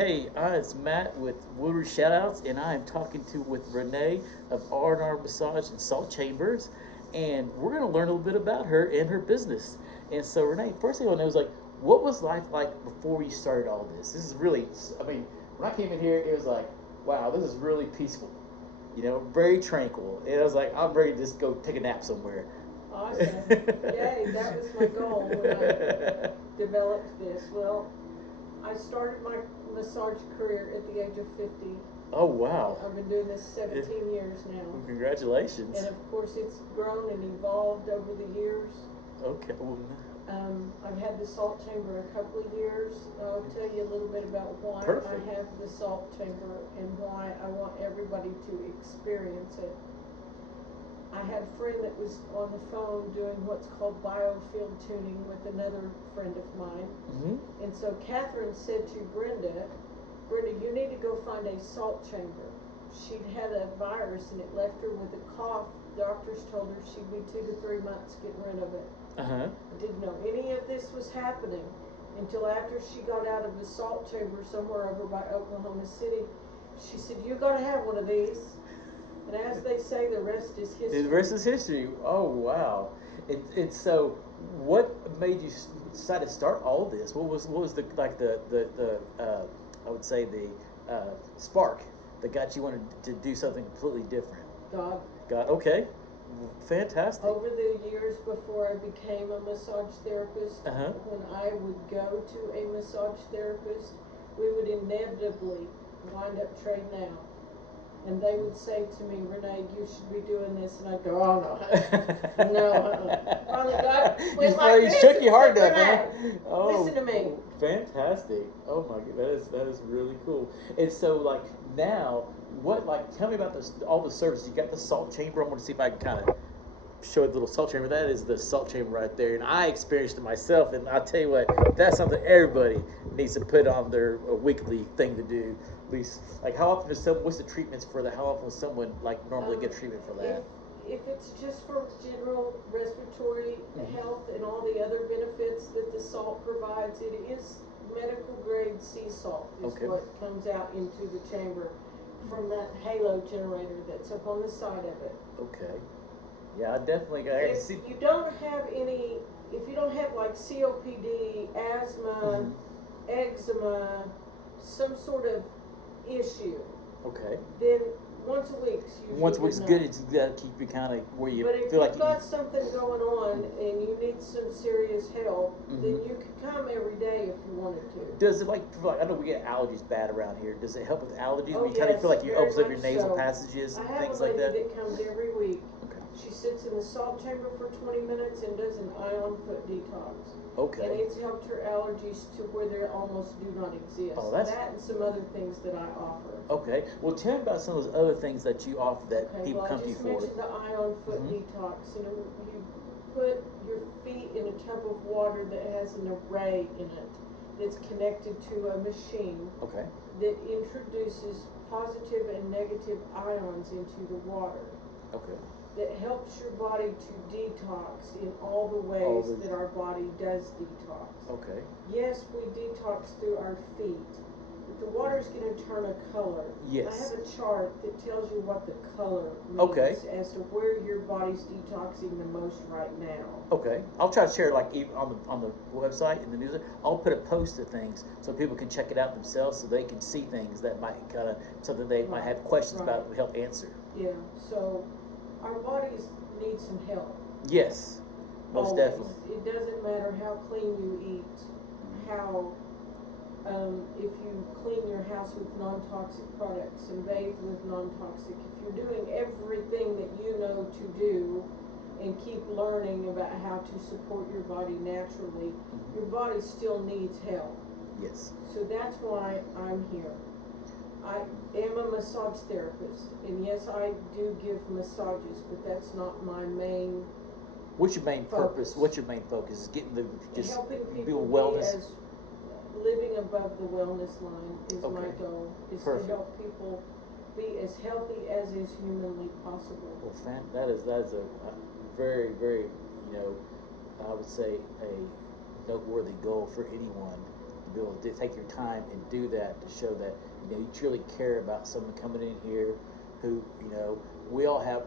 Hey, it's Matt with Woodward Shoutouts, and I am talking with Renee of R&R Massage and Salt Chambers, and we're going to learn a little bit about her and her business. And so, Renee, first thing I want to know is what was life like before you started all this? This is really, I mean, when I came in here, it was like, wow, this is really peaceful, very tranquil. And I was like, I'm ready to just go take a nap somewhere. Awesome. Yay, that was my goal when I developed this. Well, I started my massage career at the age of 50. Oh, wow. I've been doing this 17 years now. Well, congratulations. And of course, it's grown and evolved over the years. Okay. Well, I've had the salt chamber a couple of years. I'll tell you a little bit about why perfect. I have the salt chamber and why I want everybody to experience it. I had a friend that was on the phone doing what's called biofield tuning with another friend of mine. Mm-hmm. And so Catherine said to Brenda, you need to go find a salt chamber. She'd had a virus and it left her with a cough. Doctors told her she'd be 2 to 3 months getting rid of it. Uh-huh. Didn't know any of this was happening until after she got out of the salt chamber somewhere over by Oklahoma City. She said, "You got to have one of these." And as they say, the rest is history. The rest is history. Oh, wow. It's so. What made you decide to start all this? What was the I would say the spark that got you wanted to do something completely different? God. God. Okay. Fantastic. Over the years before I became a massage therapist, when I would go to a massage therapist, we would inevitably wind up trading out. And they would say to me, "Renee, you should be doing this," and I'd go, "Oh no, no." Finally, God went like this. Shook you hard enough, huh? Oh, listen to me. Fantastic! Oh my God, that is really cool. And so, now, tell me about all the services. You got the salt chamber. I want to see if I can kind of show the little salt chamber. That is the salt chamber right there, and I experienced it myself. And I'll tell you what, that's something everybody needs to put on their weekly thing to do. At least, how often what's the treatments for that? How often will someone normally get treatment for that? If it's just for general respiratory health and all the other benefits that the salt provides, it is medical grade sea salt is what comes out into the chamber from that halo generator that's up on the side of it. Okay. Yeah, I definitely got to see. If you don't have COPD, asthma, eczema, some sort of issue, then once a week's usually once a week's good. It's got to keep you kind of where you feel like. But if you've got something going on and you need some serious help, then you could come every day if you wanted to. Does it I know we get allergies bad around here. Does it help with allergies? Oh, you kind of feel like you opens up your nasal so. passages and things like that? I have a lady that comes every week. She sits in the salt chamber for 20 minutes and does an ion foot detox. Okay. And it's helped her allergies to where they almost do not exist. Oh, that's that and some other things that I offer. Okay. Well, tell me about some of those other things that you offer that people come to you for. I just mentioned the ion foot detox. You put your feet in a tub of water that has an array in it that's connected to a machine that introduces positive and negative ions into the water. That helps your body to detox in all the ways that our body does detox. Yes, we detox through our feet, but the water's going to turn a color. Yes. I have a chart that tells you what the color means as to where your body's detoxing the most right now. I'll try to share even on the website and the newsletter. I'll put a post of things so people can check it out themselves, so they can see things that might something they might have questions about to help answer. Yeah. So our bodies need some help. Yes, most definitely. It doesn't matter how clean you eat, how if you clean your house with non-toxic products and bathe with non-toxic, if you're doing everything that you know to do and keep learning about how to support your body naturally, your body still needs help. Yes. So that's why I'm here. I am a massage therapist, and yes, I do give massages, but that's not my main. What's your main purpose? What's your main focus? Is getting helping people wellness. Living above the wellness line is my goal. Is to help people be as healthy as is humanly possible. Well, that is a very, very, I would say a noteworthy goal for anyone. to be able to take your time and do that to show that you truly care about someone coming in here who we all have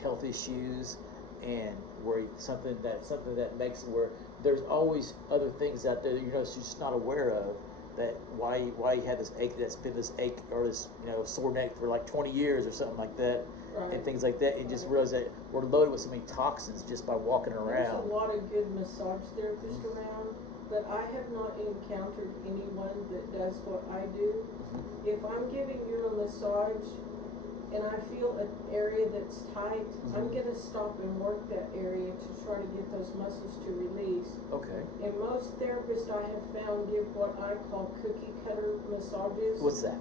health issues, and where something that makes where there's always other things out there that she's just not aware of, that why you had this ache, that's been this ache or this sore neck for like 20 years or something like that. Right. And things like that, and just realize that we're loaded with so many toxins just by walking around. There's a lot of good massage therapists around, but I have not encountered anyone that does what I do. If I'm giving you a massage and I feel an area that's tight, I'm going to stop and work that area to try to get those muscles to release. Okay. And most therapists I have found give what I call cookie cutter massages. What's that?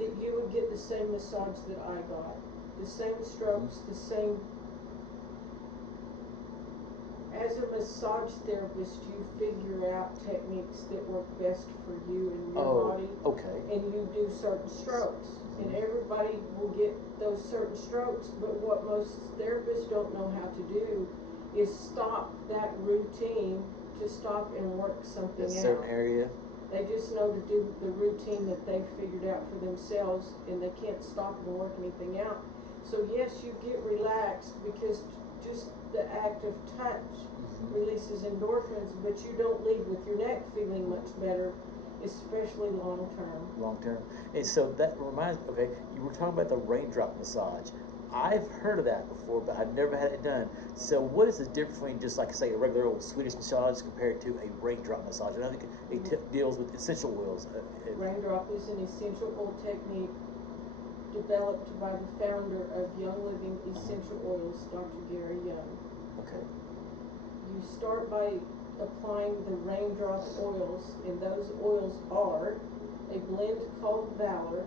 That you would get the same massage that I got. The same strokes, the same. As a massage therapist, you figure out techniques that work best for you and your body. Okay. And you do certain strokes. And everybody will get those certain strokes, but what most therapists don't know how to do is stop that routine to stop and work something out. A certain area. They just know to do the routine that they've figured out for themselves, and they can't stop and work anything out. So yes, you get relaxed because just the act of touch releases endorphins, but you don't leave with your neck feeling much better, especially long term. Long term. And so that reminds me, okay, you were talking about the raindrop massage. I've heard of that before, but I've never had it done. So what is the difference between just like, say, a regular old Swedish massage compared to a raindrop massage? I know it deals with essential oils. Raindrop is an essential oil technique developed by the founder of Young Living Essential Oils, Dr. Gary Young. Okay. You start by applying the raindrop oils, and those oils are a blend called Valor,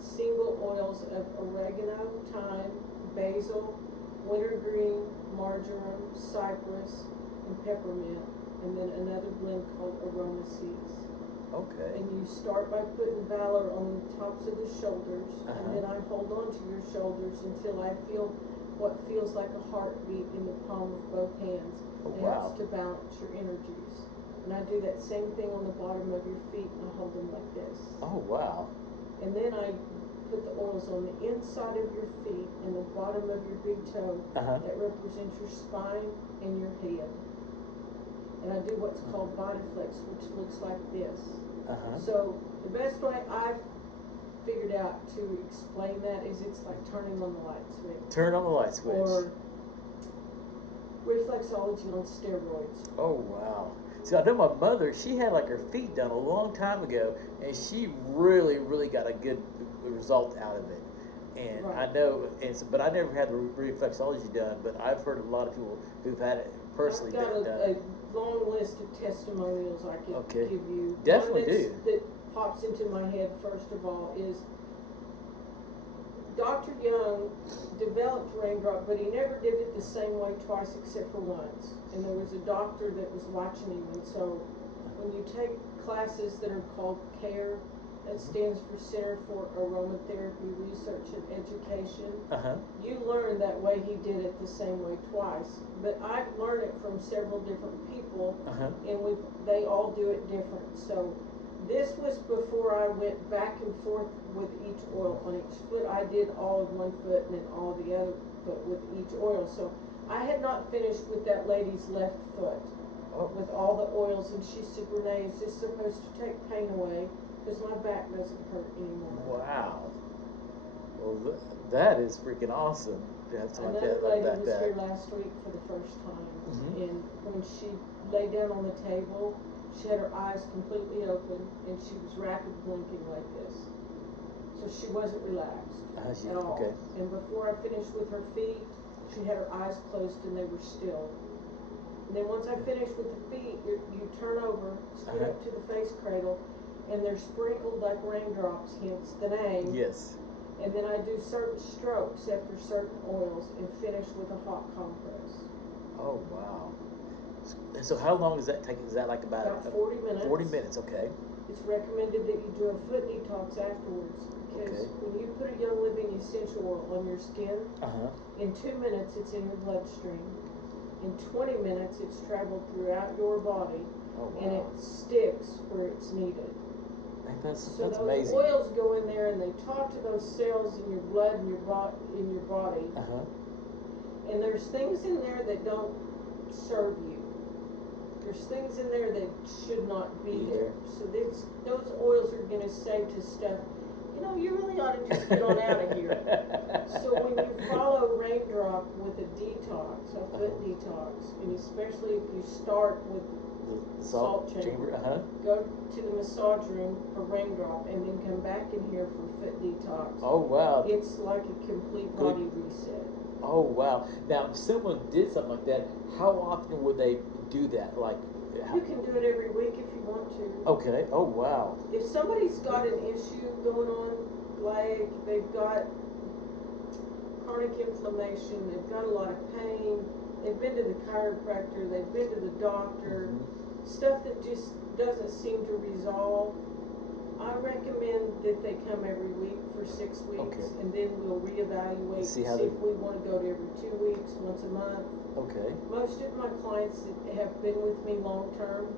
single oils of oregano, thyme, basil, wintergreen, marjoram, cypress, and peppermint, and then another blend called aroma seeds. Okay. And you start by putting Valor on the tops of the shoulders, and then I hold on to your shoulders until I feel what feels like a heartbeat in the palm of both hands. It helps to balance your energies. And I do that same thing on the bottom of your feet, and I hold them like this. Oh, wow. And then I put the oils on the inside of your feet and the bottom of your big toe that represents your spine and your head. And I do what's called body flex, which looks like this. So the best way I've figured out to explain that is it's like turning on the light switch. Turn on the light switch. Or reflexology on steroids. Oh, wow. So I know my mother, she had like her feet done a long time ago, and she really, really got a good result out of it. And I know, but I never had the reflexology done, but I've heard a lot of people who've had it personally done. I've got a long list of testimonials I could give you. Definitely do. That pops into my head, first of all, is Dr. Young developed raindrop, but he never did it the same way twice except for once. And there was a doctor that was watching him. And so when you take classes that are called CARE, that stands for Center for Aromatherapy Research and Education, you learn that way he did it the same way twice. But I've learned it from several different people, and they all do it different. So this was before I went back and forth with each oil on each foot. I did all of one foot and then all the other foot with each oil. So I had not finished with that lady's left foot with all the oils, and she said, Renee, is this supposed to take pain away? Because my back doesn't hurt anymore. Wow. Well, that is freaking awesome. Another lady was here last week for the first time, and when she lay down on the table, she had her eyes completely open, and she was rapid blinking like this. So she wasn't relaxed at all. Okay. And before I finished with her feet, she had her eyes closed and they were still. And then once I finished with the feet, you turn over, scoot up to the face cradle, and they're sprinkled like raindrops, hence the name. Yes. And then I do certain strokes after certain oils and finish with a hot compress. Oh, wow. So how long does that take? Is that like about 40 minutes. 40 minutes, okay. It's recommended that you do a foot detox afterwards, because when you put a Young Living essential oil on your skin, in 2 minutes it's in your bloodstream. In 20 minutes it's traveled throughout your body, Oh, wow. And it sticks where it's needed. That's those amazing. oils go in there and they talk to those cells in your blood and in your body. And there's things in there that don't serve you. There's things in there that should not be there. So those oils are going to say to stuff, you know, you really ought to just get on out of here. So when you follow Raindrop with a detox, a foot detox, and especially if you start with the salt chamber, go to the massage room for Raindrop, and then come back in here for foot detox. Oh, wow. It's like a complete body reset. Oh, wow. Now, if someone did something like that, how often would they do that? Like, you can do it every week if you want to. Okay. Oh, wow. If somebody's got an issue going on, like they've got chronic inflammation, they've got a lot of pain, they've been to the chiropractor, they've been to the doctor, stuff that just doesn't seem to resolve, I recommend that they come every week for 6 weeks, and then we'll reevaluate, see if we want to go to every 2 weeks, once a month. Okay. Most of my clients that have been with me long term,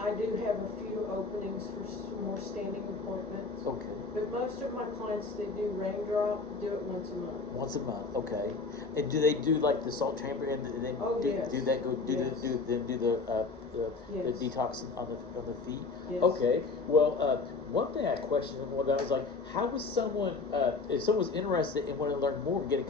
I do have a few openings for some more standing appointments. Okay. But most of my clients that do Raindrop do it once a month. Once a month, okay. And do they do like the salt chamber and then do that? Go do the detox on the feet? Yes. Okay. Well, one thing I questioned one guy was like, how was someone if someone's interested and want to learn more and get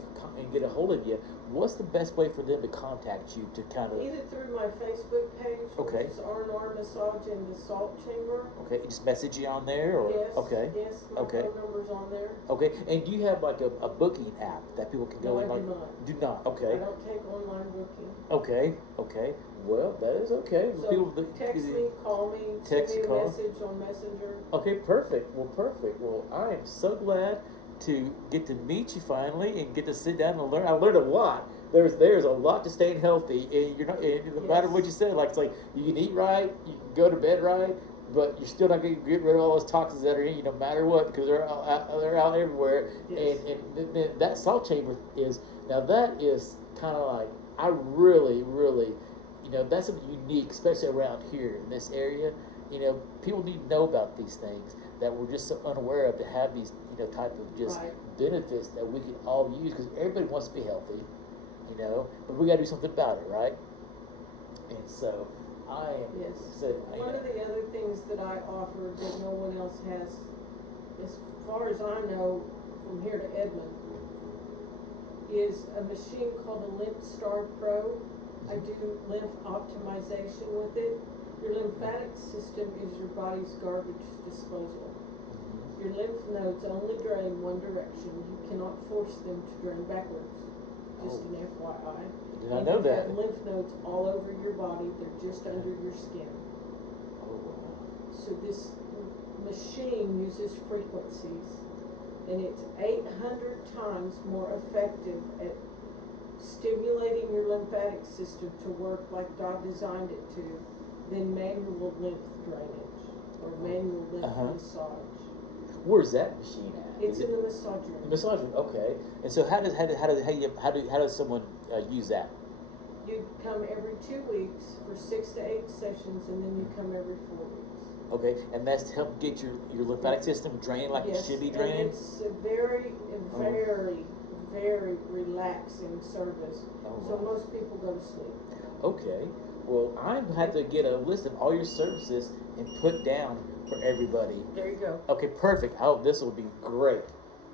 a hold of you? What's the best way for them to contact you to kind of either through my Facebook page, which is R&R Massage in the Salt Chamber. Okay, just message you on there, or yes, okay, yes, my phone number's on there. Okay, and do you have like a booking app that people can go in? No, I like? Do not. Okay. I don't take online booking. Okay. Okay. Well, that is okay. So people text me, call me, send me a message on Messenger. Okay, perfect. Well, perfect. Well, I am so glad to get to meet you finally and get to sit down and learn. I learned a lot. There's a lot to staying healthy, and you're not. And no matter what you said, like it's like you can eat right, you can go to bed right, but you're still not going to get rid of all those toxins that are in you, no matter what, because they're out everywhere. Yes. And then that salt chamber is that is kind of like I really that's something unique, especially around here in this area. People need to know about these things that we're just so unaware of, to have these type of just benefits that we can all use, because everybody wants to be healthy, but we got to do something about it, right? And so I am one of the other things that I offer that no one else has, as far as I know, from here to Edmond, is a machine called a Lymph Star Pro. I do lymph optimization with it. Your lymphatic system is your body's garbage disposal. Your lymph nodes only drain one direction. You cannot force them to drain backwards. Just an FYI. Did I know that? You have lymph nodes all over your body. They're just under your skin. Oh, wow. So this machine uses frequencies, and it's 800 times more effective at stimulating your lymphatic system to work like God designed it to than manual lymph drainage or manual lymph massage. Where's that machine at? It's in the massage room. The massage room, okay. And so how does someone use that? You come every 2 weeks for 6 to 8 sessions, and then you come every 4 weeks. Okay, and that's to help get your lymphatic system drained like it should be drained? And it's a very, very relaxing service. So most people go to sleep. Okay. Well, I'm going to have to get a list of all your services and put down for everybody. There you go. Okay, perfect. Oh, this will be great.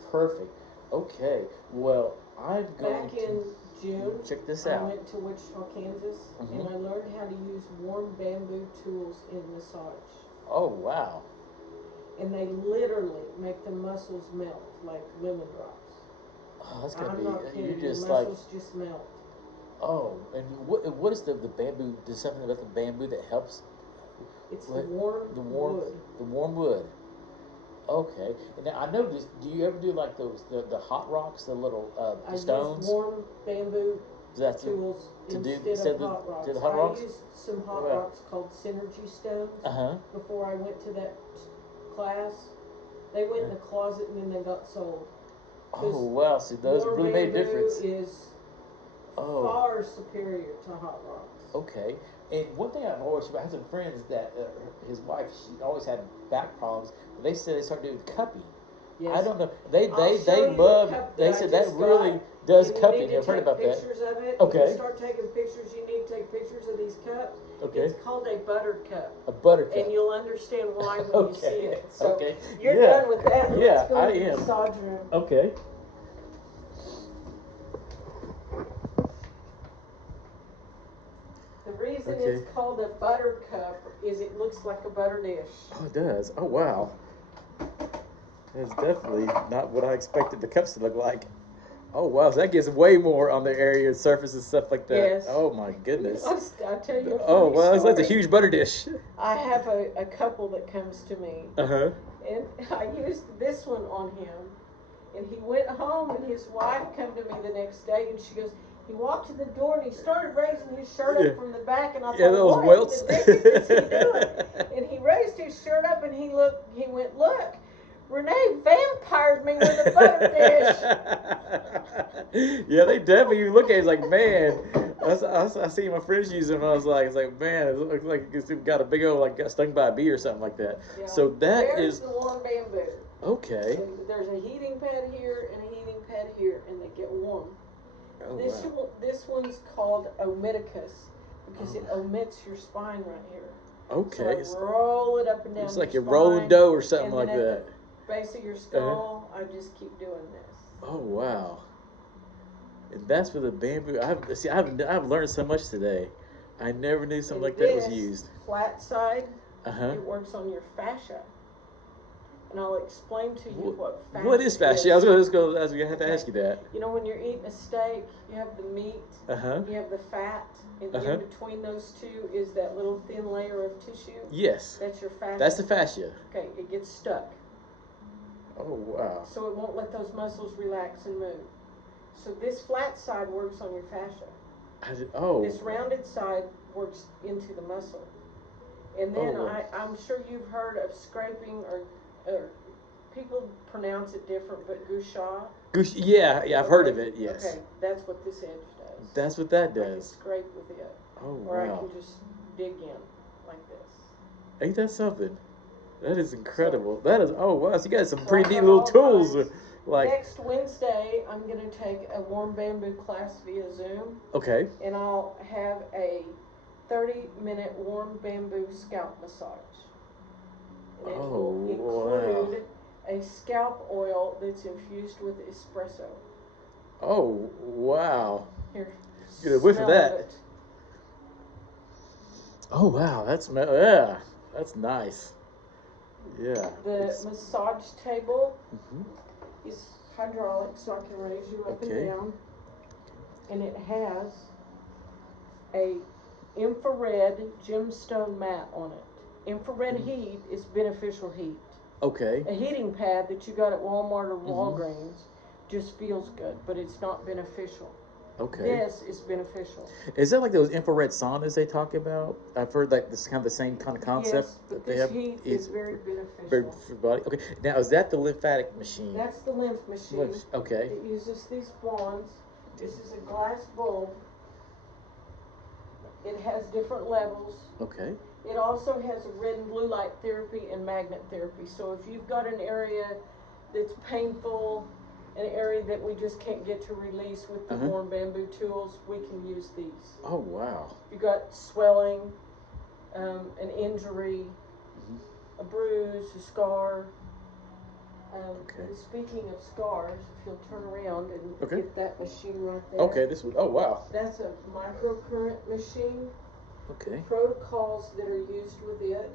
Perfect. Okay. Well, I'm going Back in June, check this out. I went to Wichita, Kansas, and I learned how to use warm bamboo tools in massage. Oh, wow. And they literally make the muscles melt like lemon drops. Oh, that's going to I'm be, not kidding. you're just the muscles just melt. Oh, and what is the bamboo? There's something about the bamboo that helps? It's the warm wood. The warm wood. Okay. And now I know this. Do you ever do like those the hot rocks, the little stones? I use warm bamboo tools instead of hot rocks. I used some hot rocks called Synergy stones before I went to that class. They went in the closet and then they got sold. Oh wow! See, those really made a difference. Is far superior to hot rocks. Okay. And one thing I've always, I had some friends that his wife, she always had back problems. But they said they started doing cupping. Yes. I don't know. They love. They said that really does cupping. I've heard about that. Pictures of it. Okay. When you start taking pictures, you need to take pictures of these cups. Okay. It's called a butter cup. A butter cup. And you'll understand why when you see it. So okay. You're done with that. Yeah, Let's go I to the am. massage room. Okay. The reason it's called a butter cup is it looks like a butter dish. Oh, it does. Oh, wow. That's definitely not what I expected the cups to look like. Oh, wow. So that gives way more on the area, surface, and stuff like that. Yes. Oh, my goodness. I'll tell you a funny Oh, wow. story. That's a huge butter dish. I have a couple that comes to me. Uh-huh. And I used this one on him. And he went home, and his wife came to me the next day, and she goes, he walked to the door, and he started raising his shirt up from the back, and I thought, those welts. What is he doing? And he raised his shirt up, and he went, look, Renee vampired me with a butter dish. Yeah, they definitely, you look at it, it's like, man, I see my friends use them, and I was like, man, it looks like it's got a big old, like, got stung by a bee or something like that. Yeah. So There's the warm bamboo. Okay. And there's a heating pad here and a heating pad here, and they get warm. Oh, this one's called omiticus because it omits your spine right here. Okay. So I roll it up and down. It's like you're rolling dough or something like that. At the base of your skull, I just keep doing this. Oh, wow. And that's for the bamboo. I've learned so much today. I never knew something like that was used. Flat side, it works on your fascia. And I'll explain to you what fascia is. What is fascia? I was going to have to ask you that. You know, when you're eating a steak, you have the meat, you have the fat, and in between those two is that little thin layer of tissue. Yes. That's your fascia. That's the fascia. Okay, it gets stuck. Oh, wow. So it won't let those muscles relax and move. So this flat side works on your fascia. This rounded side works into the muscle. And then I'm sure you've heard of scraping or people pronounce it different, but gouache. Yeah, I've heard of it. Yes. Okay, that's what this edge does. That's what that I can does. scrape with it. Oh, wow. Or I can just dig in like this. Ain't that something? That is incredible. So, that is. Oh, wow. So you got some pretty neat little tools. Like next Wednesday, I'm going to take a warm bamboo class via Zoom. Okay. And I'll have a 30-minute warm bamboo scalp massage. And it will include a scalp oil that's infused with espresso. Oh, wow. Here, get a whiff of that. Oh, wow. That's nice. Yeah. The massage table is hydraulic, so I can raise you up and down. And it has a infrared gemstone mat on it. Infrared heat is beneficial heat. Okay. A heating pad that you got at Walmart or Walgreens just feels good, but it's not beneficial. Okay. This is beneficial. Is that like those infrared saunas they talk about? I've heard like this kind of the same kind of concept that they this have. Heat is very beneficial. For your body. Okay. Now is that the lymphatic machine? That's the lymph machine. Okay. It uses these wands. This is a glass bulb. It has different levels. Okay. It also has a red and blue light therapy and magnet therapy. So if you've got an area that's painful, an area that we just can't get to release with the warm bamboo tools, we can use these. Oh, wow. If you've got swelling, an injury, a bruise, a scar. And speaking of scars, if you'll turn around and get that machine right there. Okay, this one. Oh, wow. That's a microcurrent machine. Okay. Protocols that are used with it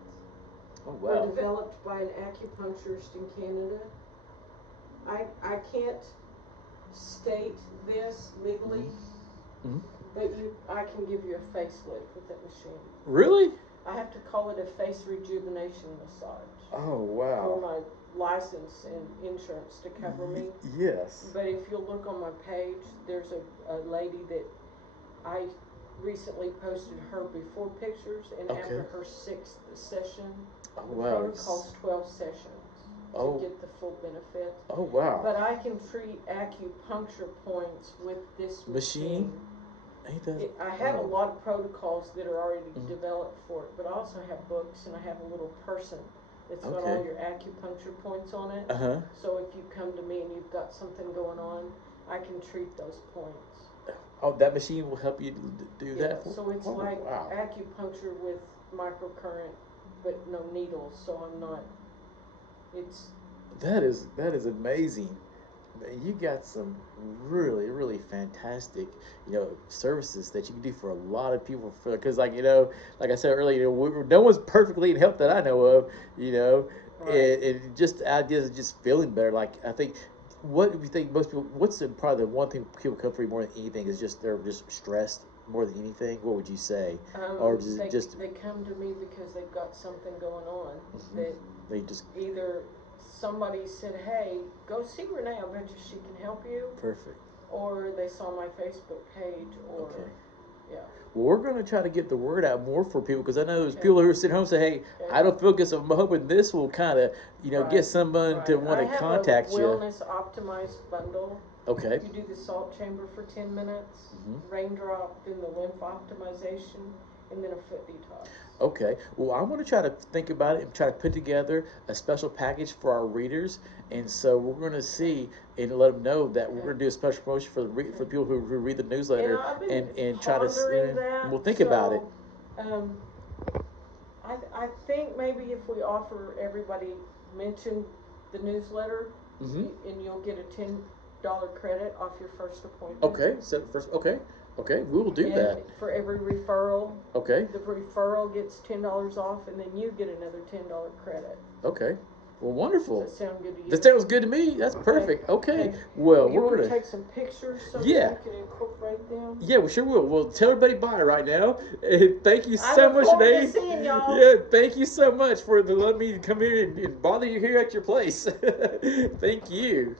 were wow. developed by an acupuncturist in Canada. I can't state this legally, but I can give you a facelift with that machine. Really? I have to call it a face rejuvenation massage. Oh, wow. For my license and insurance to cover me. Yes. But if you'll look on my page, there's a lady that I recently posted her before pictures, and after her 6th session, the protocol's 12 sessions to get the full benefit. Oh, wow. But I can treat acupuncture points with this machine. Ain't that? I have a lot of protocols that are already developed for it, but I also have books, and I have a little person that's got all your acupuncture points on it. So if you come to me and you've got something going on, I can treat those points. Oh, that machine will help you do that? So it's like acupuncture with microcurrent, but no needles, so I'm not, it's... That is amazing. You got some really, really fantastic, services that you can do for a lot of people. Because, like I said earlier, no one's perfectly in health that I know of. And just ideas of just feeling better. Like, I think, what do you think most people? Probably the one thing people come for you more than anything is just they're just stressed more than anything. What would you say? Or they come to me because they've got something going on that they just either. Somebody said, hey, go see Renee, I bet you she can help you. Perfect. Or they saw my Facebook page, or, yeah. Well, we're going to try to get the word out more for people, because I know there's people who are sitting home and say, hey, I don't feel good, so I'm hoping this will kind of, get someone to want to contact you. I have a wellness optimized bundle. Okay. You do the salt chamber for 10 minutes, raindrop, then the lymph optimization, and then a foot detox. Okay. Well, I'm going to try to think about it and try to put together a special package for our readers. And so we're going to see and let them know that we're going to do a special promotion for for people who read the newsletter and try to. We'll think about it. I think maybe if we offer everybody, mention the newsletter, and you'll get a $10 credit off your first appointment. Okay. So first, okay, we will do that. For every referral, the referral gets $10 off, and then you get another $10 credit. Okay. Well, wonderful. Does that sound good to you? That sounds good to me. That's perfect. Okay. Well, we're going to take some pictures so you can incorporate them. Yeah, we sure will. Well, tell everybody bye right now. Thank you so much, Renee. Seeing y'all. Yeah, thank you so much for letting me come here and bother you here at your place. Thank you.